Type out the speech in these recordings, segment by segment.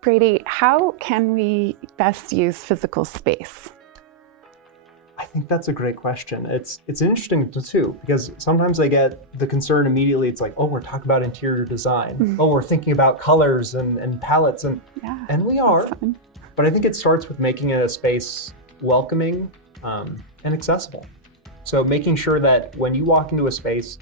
Brady, how can we best use physical space? I think that's a great question. It's interesting too, because sometimes I get the concern immediately. It's like, oh, we're talking about interior design. Oh, we're thinking about colors and palettes, and we are. But I think it starts with making a space welcoming and accessible. So making sure that when you walk into a space,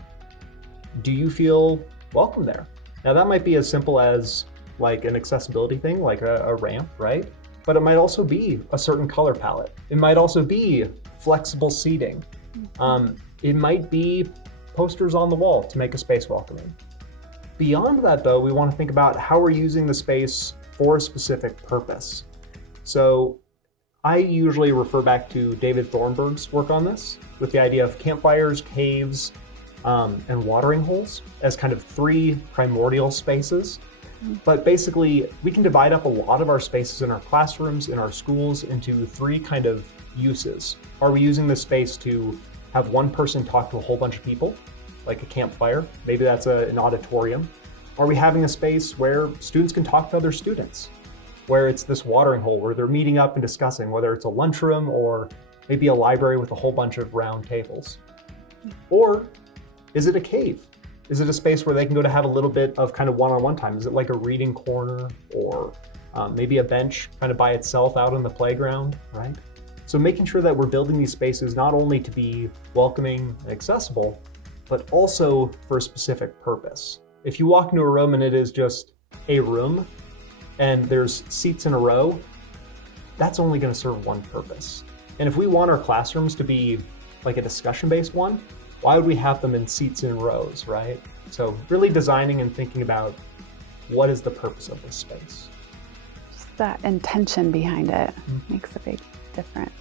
do you feel welcome there? Now that might be as simple as like an accessibility thing, like a ramp, right? But it might also be a certain color palette. It might also be flexible seating. It might be posters on the wall to make a space welcoming. Beyond that though, we want to think about how we're using the space for a specific purpose. So I usually refer back to David Thornburg's work on this with the idea of campfires, caves, and watering holes as kind of three primordial spaces. But basically, we can divide up a lot of our spaces in our classrooms, in our schools, into three kind of uses. Are we using this space to have one person talk to a whole bunch of people, like a campfire? Maybe that's an auditorium. Are we having a space where students can talk to other students, where it's this watering hole where they're meeting up and discussing, whether it's a lunchroom or maybe a library with a whole bunch of round tables? Or is it a cave? Is it a space where they can go to have a little bit of kind of one-on-one time? Is it like a reading corner or maybe a bench kind of by itself out on the playground, right? So making sure that we're building these spaces not only to be welcoming and accessible, but also for a specific purpose. If you walk into a room and it is just a room and there's seats in a row, that's only going to serve one purpose. And if we want our classrooms to be like a discussion-based one, why would we have them in seats in rows, right? So really designing and thinking about what is the purpose of this space. Just that intention behind it makes a big difference.